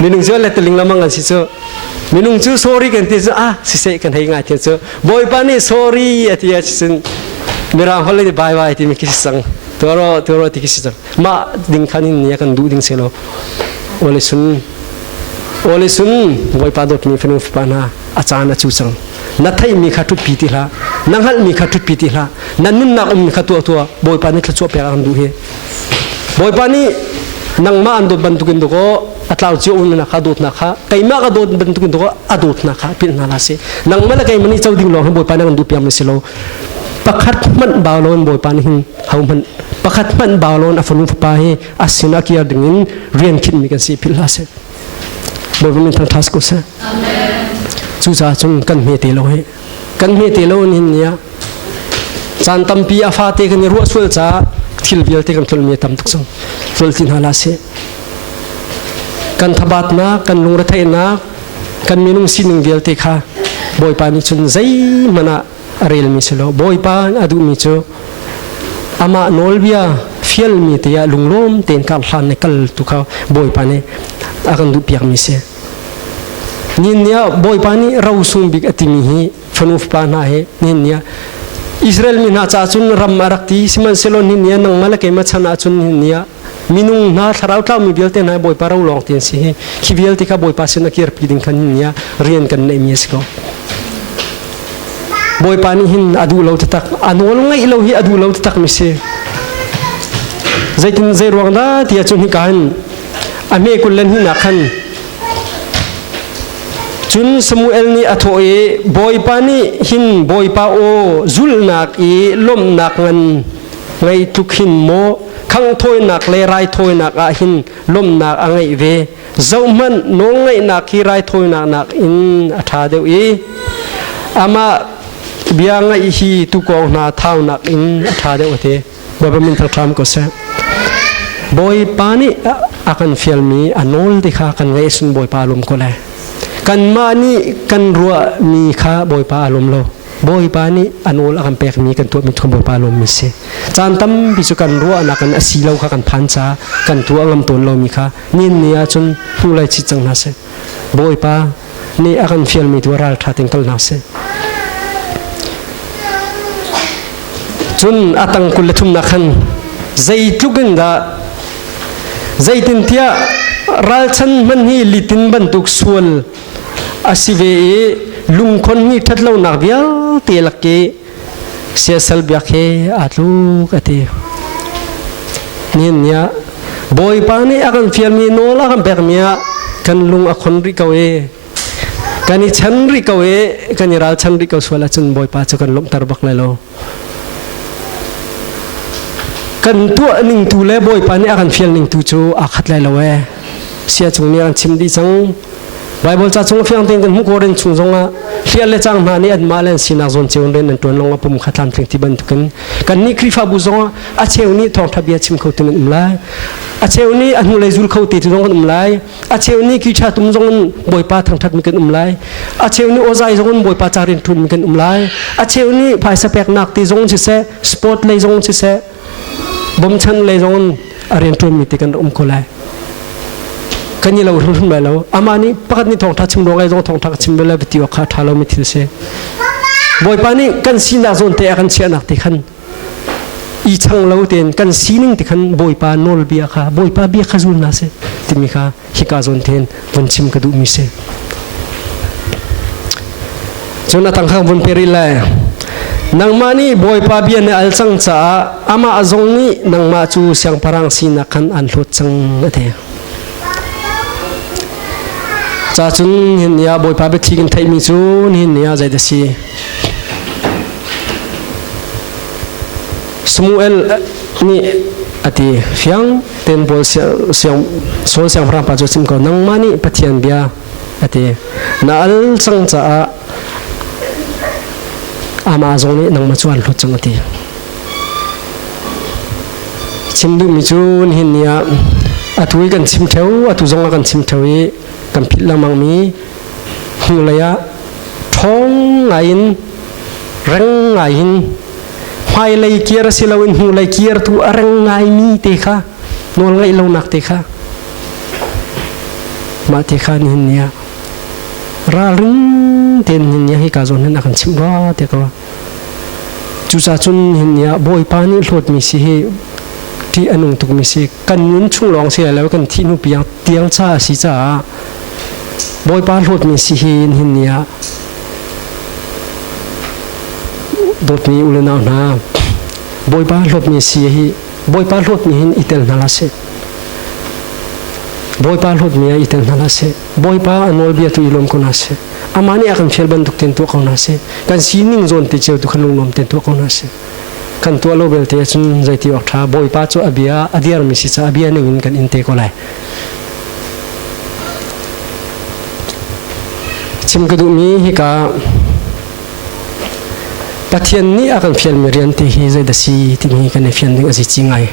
มินุงจูเลตลิงละมังกันสิโซมินุงจู sorry กันที่จะสิเสกันให้ไงที่จะบอยปานี่ sorry อาที่จนมิรามฮอลเลยบายบายที่มิคิดสังตัวเราที่คิดสังมาดิ่งขันินเนี่ยกันดูดิ่งเสโลโอเลซุนบอยปาดดมีฟนุฟปานาอาจารย์จูซังนัทไทยมีขัดทุดปีติละนังฮัลมีขัดทุดปีติละนันนุนนักมีขัดตัวบอยปานี่ขัดชัวเปียกันดูเฮบอยปานี่นังมาอันดดบันทุกินตัวก็อัตลาจีอุนนักขัดดนักขัดไก่มาขัดดบันทุกินตัวก็อัดดนักขัดพิจารณาเสนังมาละไก่มันนี่เจ้าดิ่งลองให้บอยปานี่กันดูเปียมันสิโลประคัดมันบาลอนบอยปานี่หินเฮามันประคัดมันบาลอนอัฟนุฟปาเฮอาศินักยาดิ่งินเรียนคิดมีกันสิพิลาเสบอยมันทางทัสกุศลสุจาจุนกันเมติโลเฮกันเมติโลนี่เนี่ยจันตัมปีอาฟาเตกันรัวสวลจ้าทิลเบียลเตกันทุลเมียตัมตุกซังสวลตินฮาลาเสกันทบาทนักกันลุงรัฐเอนักกันมีนุ่งสินึงเบียลเตค่ะบอยปานี่จุนใจมันอะเรลมิสโลบอยปานอดูมิโจอามาโนลเบียฟิลมีเตียลุงล้มเต็นกัลฮันเนกัลตุเขาบอยปานี่อากันดูเปียกมิเซนี่เนี่ยบอยปานี่เราสุ่มบิกอติมีฮีฟนุฟปานาเฮนี่เนี่ยอิสราเอลมีนาจ้าจุนรัมมารักตีสิมันเซโลนี่เนี่ยนังมาละเกมาชนะจุนนี่เนี่ยมินุงนาทาราวท้ามีเบียลเตนายบอยปาเราลองเตียนสิคิเบียลติกาบอยปาเซนักเกียร์ปีดิงคันนี่เนี่ยเรียนกันในมีสก็บอยปานี่หินอดูเราตักอันวันไงเราหิอดูเราตักมิเซใจตินใจรวงด้าที่จะจุนหิกันอเมกุลเลนหินักขันจุนสมุเอลนี่อโถเอบอยปานี่หินบอยปาโอจุลนักลมนักเงินไงทุกหินโมขังถอยนักเลไรถอยนักหินลมนักไงเวเจ้ามันน้องไงนักฮีไรถอยนักอินอัฐาเดียวอามาเบียงไอฮีตุกองนาเท่านักอินทาเดวเทบะบะมินทางทามก็เสบอยปานี่อากันฟิลมีอันโนลดิค่ะกันไงสุนบอยปาลมก็เลยกันมานี่กันรัวมีค่ะบอยปาลมโลบอยปานี่อันโนลอากันเปกมีกันตัวมีทุนบอยปาลมมิเซจานตั้มพิจุกันรัวนักกันอสีเลาค่ะกันพันซากันตัวงำตนเรามีค่ะนี่เนี่ยจนผู้ไล่ชิดจังนาเซบอยปานี่อากันฟิลมีตัวรัลทัดติงกัลนาเซจุนอาตังกุลทุมนักขันใจทุกันดาใจตินเทียรัลชันมันฮีลิตินบันทุกส่วนอาศิเวลุงคนนี้ทัดเล่านักเบียเตลักเกเสียสลบยักเฮอาลูกอเทนี่เนี่ย boy pa ni akan fiel mi no la kan pek mia kan lung akon ri kawe kan i chan ri kawe kan i ral chan ri kaw swala chun boy pa chu kan lom tar bak le lo kan tu ning tu le boy pa ni akan fiel ning tu chu akhat le lo we sia chung ni an chim di chang Bible cha chung fiang ting kan mu ko ren chung zonga fiel le chang na ni at malen sina zon cheun ren an ton longa pum khatlam tling ti ban tukan kan ni krifa bu zonga a cheu ni thong thabia chim khau tin umlai a cheu ni an mulai zul khau ti tu zong umlai a cheu ni ki tha tum zong boy pa thang that mi kan umlai a cheu ni ozai zong boy pa charin thun mi kan umlai a cheu ni phai sa pek nak ti zong chi se sport le zong chi se bom chan le zong aren thun mi ti kan ko lai kan ni lo run ba lo amani pakat ni thong tha chim ro ngai jong thong tha chim bela beti wa kha tha lo mi thil se boy pani kan sina zon te kan chia nak te khan i chang lo ten kan sining te khan boy pa nol bia kha boy pa bia khazul na se timi kha hika zon ten bun chim ka du mi se chona tang khang bun peri la nang mani boy pa bia ne al chang cha ama azong ni nang ma chu siang parang sina khan an hlo chang ate cha chun hin ya boy pa be thikin thai mi chu hin ya jai da si Samuel ni ati fiang ten bol siang so siang pra pa chu sim ko nang mani pathian bia ati na al chang cha ama zong ni nang ma chu an hlo chang ati chim du mi chu hin ya atui kan chim theu atu zong kan chim thewi kan phit lamang mi hulaya thong ngain rang ngain phai lei kier silawin hulai kier tu arang ngai mi te kha nol ngai lo nak te kha ma te kha ni nia ra ring ten ni nia hi ka zon na kan chim ra te ka chu cha chun hin nia boy pa ni hlot mi si hi ti anung tuk mi si kan nun chung long se la kan thi nu piang tiang cha si cha boy pa hlot mi si hin nia dot mi ulena na boy pa hlot mi si hi boy pa hlot mi hin itel na la se boy pa hlot mi itel na la se boy pa anol bia tu ilom ko na se amani akan fel ban duk ten tu ko na se kan sining zon te cheu tu khanung nom ten tu ko na se kan tu lo bel te chun zai ti ok tha boy pa chu abia adiar mi si cha abia ne in kan in te ko lai chim ka du mi hi ka pathian ni akan fial mi rian te hi zai da si ti mi kan fian ding azi chingai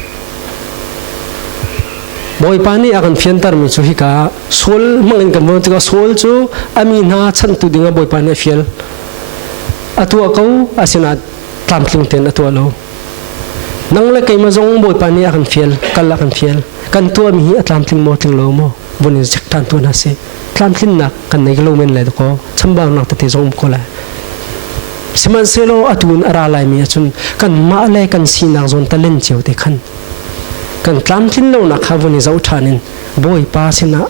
boy pa ni akan fian tar mi chu hi ka sol mangin kan bon chu sol chu ami na chan tu dinga boy pa ni fial atu ko asina tlam tling ten atu lo nang le kai ma zong boy pa ni akan fial kal akan fial kan tu mi hi atlam tling mo tling lo mo bonin chak tan tu na se tlam tling nak kan nei lo men le ko chambang nak te zong ko la siman selo atun ara lai mi achun kan ma le kan sinak zon talen cheu te khan kan tlam thin lo na khavuni zau thanin boy pa sina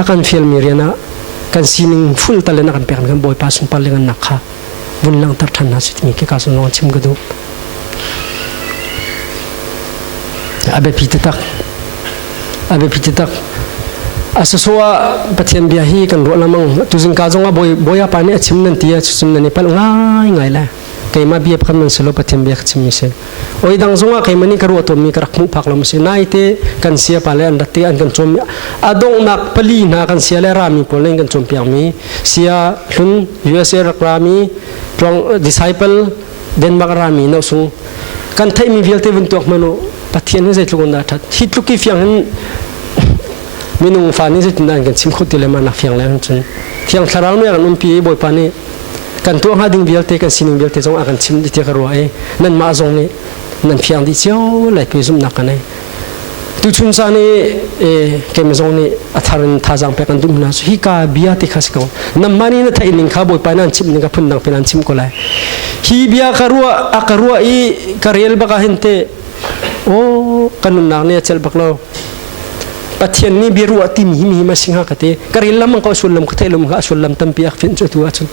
akan fiel mi riana kan sining full talen akan pek kan boy pa sun palengan nakha bun lang tar than na sit mi ke ka sun long chim gadu abe pitetak asoswa pathian bia hi kan ro lamang tuzing ka zonga boya pani achim nan tia chum nan pal ngai la kai ma bia pham nan selo pathian bia chim mi se oi dang zonga kai mani karu to mi karak mu phak lam se nai te kan sia pale an dati an kan chom adong nak pali na kan sia le rami polen kan chom piang mi sia hlun USA rami tong disciple denmark rami no sung kan thai mi vialte bun tok mano pathian he zai tlukon da that hitluki fiang minung fani zai tunan kan sim khoti le mana fiang le chun fiang tharau ne kan umpi boy pani kan tu ha ding bialte kan sining bialte jong akan chim di te karo ai nan ma jong ni nan fiang di cheu lai pe zum nak kanai tu chun sa ni ke me jong ni atharin thajang pe kan dum na hi ka bia te khas ko nam mani na thai ning kha boy panan chim ning ka phun nang penan chim ko lai hi bia karua akarua i karel baka hente o kanun na ne chel baklo pathian ni biru ati mi ma singha kate karil lam ko sulam kate lum ga sulam tampi ak fin chu tu achun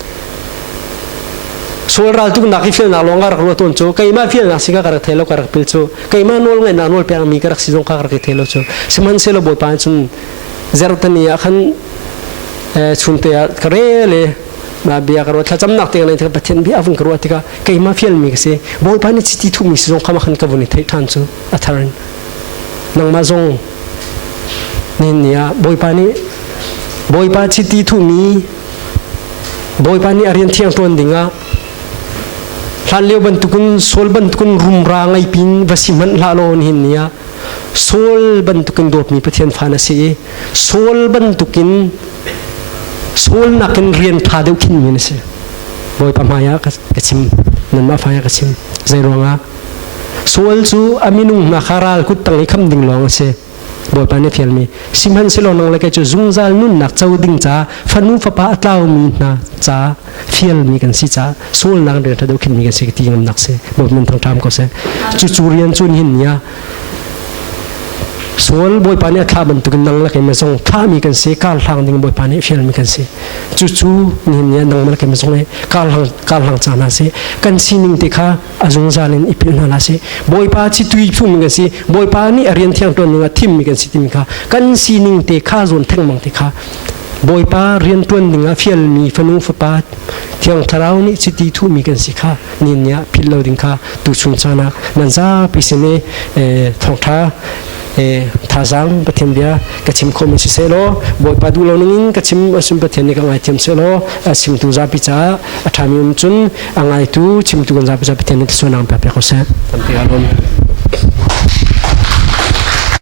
soul ral tu nak feel nak longar ro ton cho kai ma feel nak sika kar thelo kar pil cho kai ma nol ngai na nol pe mi kar si jong kar ke thelo cho seman selo boy pa chun zero tani akhan chun te kare le ma bia karo tha cham nak te ngai the pathen bi avun karo tika kai ma feel mi se boy pa ni chi thu mi si jong khama khan ka buni thai than chu atharan nang ma jong nin ya boy pa chi ti thu mi boy pa ni arian thiang ton dinga hlan leo ban tukun sol ban tukun rum ra ngai pin vasiman la lon hin nia sol ban tukun dop mi pathian phana se sol ban tukin sol nakin rian tha deu khin mi se boy pa maya ka chim nan ma fa ya ka chim zai ronga sol chu aminung na kharal kut tang kham ding long se boy pa ne fial mi simhan selo nang la ke chu zungzal nun nak chau ding cha fanu fa pa atlaw mi na cha fial mi kan si cha sol nang de thadu khin mi kan si ti ngam nak se boy min thang tham ko se chu churian chun hin ya sol boy pa ne tha ban tu nang la ke ma song tha mi kan se kal thang ding boy pa ne fial mi kan se chu nin ya nang ma ke ma song le kal hang cha na se kan si ning te kha azung zalin ipil na la se boy pa chi tui phu mi kan si boy pa ni arian thiang ton ni thim mi kan si tim kha kan si ning te kha zon theng mang te kha boy pa rian tuan dinga fial mi fanu fa pa thiang tharau ni chi ti thu mi kan si kha nin ya phil lo ding kha tu chung chana nan za pi se ne thong tha thazang pathem dia kachim khom si selo boy pa du lo ning kachim asum pathen ni ka ngai them selo asim tu za pi cha athamium chun angai tu chim tu gon za pi cha pathen ni so nang pa pe ko sa tam pi alom